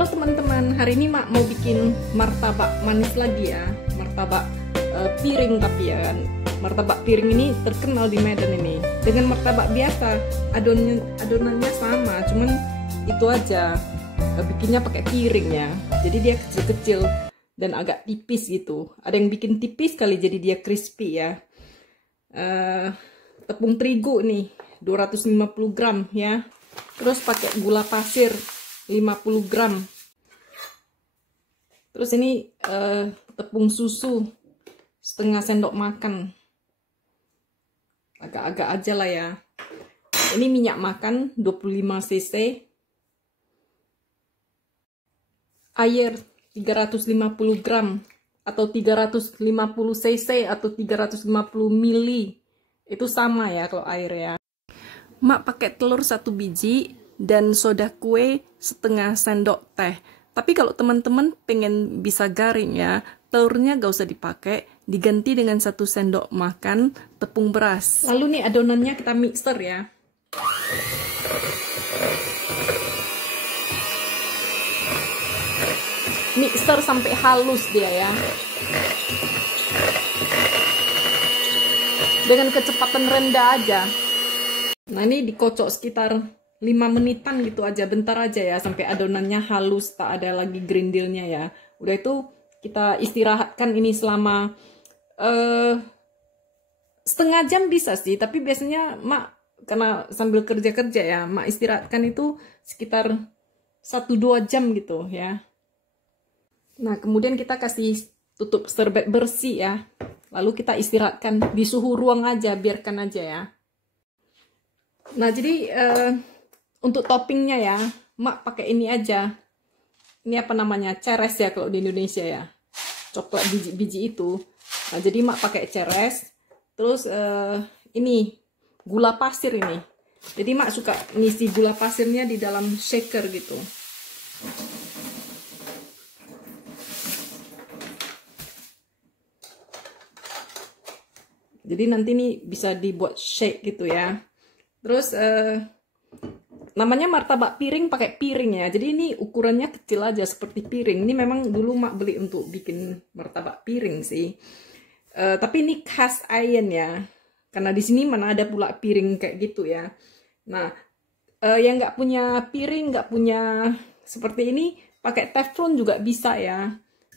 Halo teman-teman, hari ini Mak mau bikin martabak manis lagi ya. Martabak piring tapi ya kan. Martabak piring ini terkenal di Medan ini. Dengan martabak biasa, adonannya sama, cuman itu aja bikinnya pakai piring ya. Jadi dia kecil-kecil dan agak tipis gitu. Ada yang bikin tipis kali jadi dia crispy ya. Tepung terigu nih 250 gram ya. Terus pakai gula pasir 50 gram. Terus ini tepung susu setengah sendok makan. Agak-agak aja lah ya. Ini minyak makan 25 cc. Air 350 gram atau 350 cc atau 350 ml. Itu sama ya kalau air ya. Mak pakai telur 1 biji dan soda kue setengah sendok teh. Tapi kalau teman-teman pengen bisa garing ya, telurnya gak usah dipakai, diganti dengan 1 sendok makan tepung beras. Lalu nih adonannya kita mixer ya. Mixer sampai halus dia ya. Dengan kecepatan rendah aja. Nah ini dikocok sekitar 5 menitan gitu aja, bentar aja ya, sampai adonannya halus, tak ada lagi grindilnya ya. Udah itu kita istirahatkan ini selama setengah jam bisa sih, tapi biasanya Mak karena sambil kerja-kerja ya, Mak istirahatkan itu sekitar 1-2 jam gitu ya. Nah kemudian kita kasih tutup serbet bersih ya, lalu kita istirahatkan di suhu ruang aja, biarkan aja ya. Nah jadi untuk toppingnya ya, Mak pakai ini aja. Ini apa namanya? Ceres ya kalau di Indonesia ya. Coklat biji-biji itu. Nah, jadi Mak pakai ceres. Terus ini gula pasir ini. Jadi Mak suka ngisi gula pasirnya di dalam shaker gitu. Jadi nanti nih bisa dibuat shake gitu ya. Terus namanya martabak piring pakai piring ya. Jadi ini ukurannya kecil aja seperti piring. Ini memang dulu Mak beli untuk bikin martabak piring sih. Tapi ini cast iron ya. Karena di sini mana ada pula piring kayak gitu ya. Nah, yang nggak punya piring, nggak punya seperti ini, pakai teflon juga bisa ya.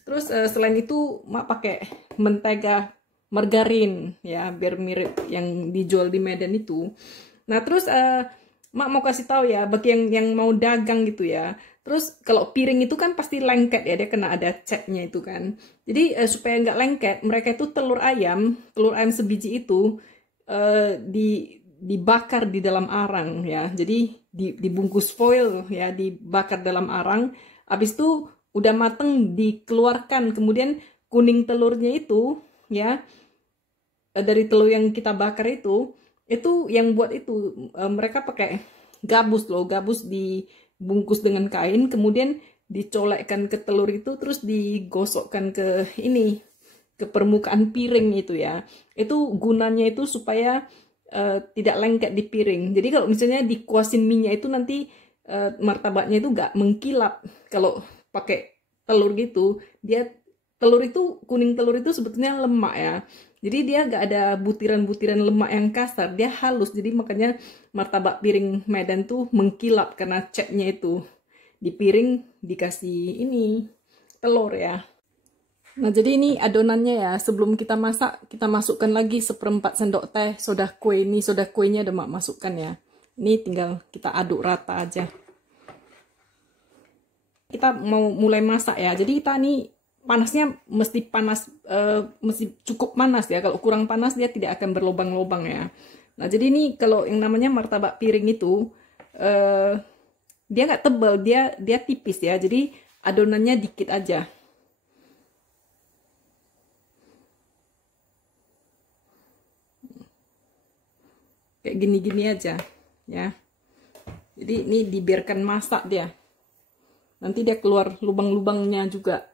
Terus selain itu Mak pakai mentega margarin ya, biar mirip yang dijual di Medan itu. Nah, terus Mak mau kasih tahu ya bagi yang mau dagang gitu ya. Terus kalau piring itu kan pasti lengket ya, dia kena ada catnya itu kan. Jadi supaya nggak lengket, mereka itu telur ayam sebiji itu dibakar di dalam arang ya. Jadi dibungkus foil ya, dibakar dalam arang. Habis itu udah mateng dikeluarkan, kemudian kuning telurnya itu ya, dari telur yang kita bakar itu yang buat itu mereka pakai gabus loh, gabus dibungkus dengan kain, kemudian dicolekkan ke telur itu, terus digosokkan ke ini, ke permukaan piring itu ya. Itu gunanya itu supaya tidak lengket di piring. Jadi kalau misalnya dikuasin minyak itu nanti martabaknya itu nggak mengkilap. Kalau pakai telur gitu, kuning telur itu sebetulnya lemak ya. Jadi dia nggak ada butiran-butiran lemak yang kasar, dia halus. Jadi makanya martabak piring Medan tuh mengkilap karena catnya itu. Di piring dikasih ini telur ya. Nah jadi ini adonannya ya, sebelum kita masak kita masukkan lagi 1/4 sendok teh soda kue. Ini soda kuenya udah Mak masukkan ya. Ini tinggal kita aduk rata aja. Kita mau mulai masak ya, jadi kita nih panasnya mesti panas, mesti cukup panas ya. Kalau kurang panas dia tidak akan berlubang-lubang ya. Nah jadi ini kalau yang namanya martabak piring itu dia nggak tebal, dia tipis ya. Jadi adonannya dikit aja. Kayak gini-gini aja ya. Jadi ini dibiarkan masak dia. Nanti dia keluar lubang-lubangnya juga.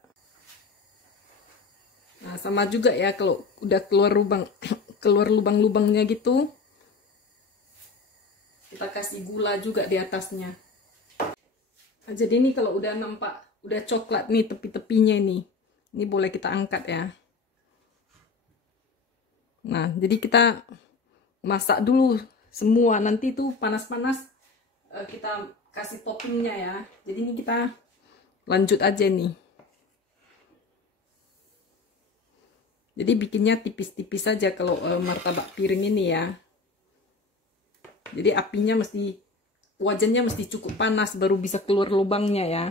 Nah, sama juga ya kalau udah keluar lubang-lubangnya gitu, kita kasih gula juga di atasnya. Jadi ini kalau udah nampak, udah coklat nih tepi-tepinya ini boleh kita angkat ya. Nah, jadi kita masak dulu semua. Nanti tuh panas-panas kita kasih toppingnya ya. Jadi ini kita lanjut aja nih. Jadi bikinnya tipis-tipis saja kalau martabak piring ini ya. Jadi apinya mesti, wajannya mesti cukup panas baru bisa keluar lubangnya ya.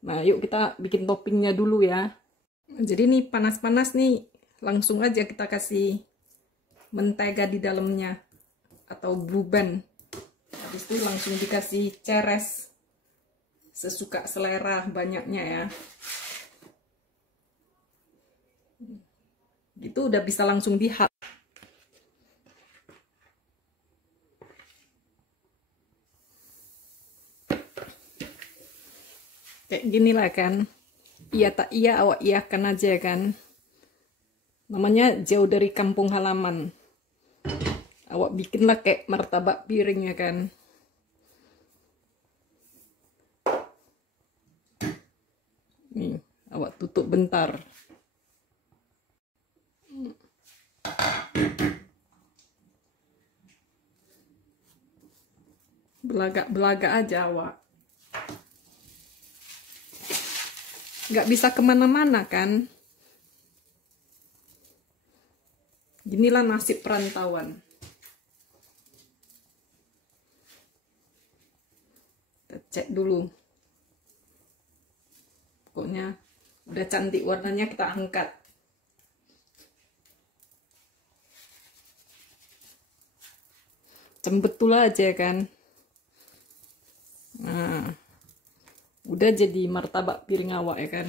Nah, yuk kita bikin toppingnya dulu ya. Jadi nih panas-panas nih, langsung aja kita kasih mentega di dalamnya atau blue band. Habis itu langsung dikasih ceres sesuka selera, banyaknya ya. Gitu udah bisa langsung dihat. Kayak gini lah kan. Iya tak iya, awak iyakan aja kan. Namanya jauh dari kampung halaman. Awak bikinlah kayak martabak piring ya kan. Nih, awak tutup bentar. Belagak-belagak aja awak. Nggak bisa kemana-mana kan. Ginilah nasib perantauan. Kita cek dulu. Pokoknya udah cantik warnanya, kita angkat. Cembetul aja kan. Nah, udah jadi martabak piring awak ya kan.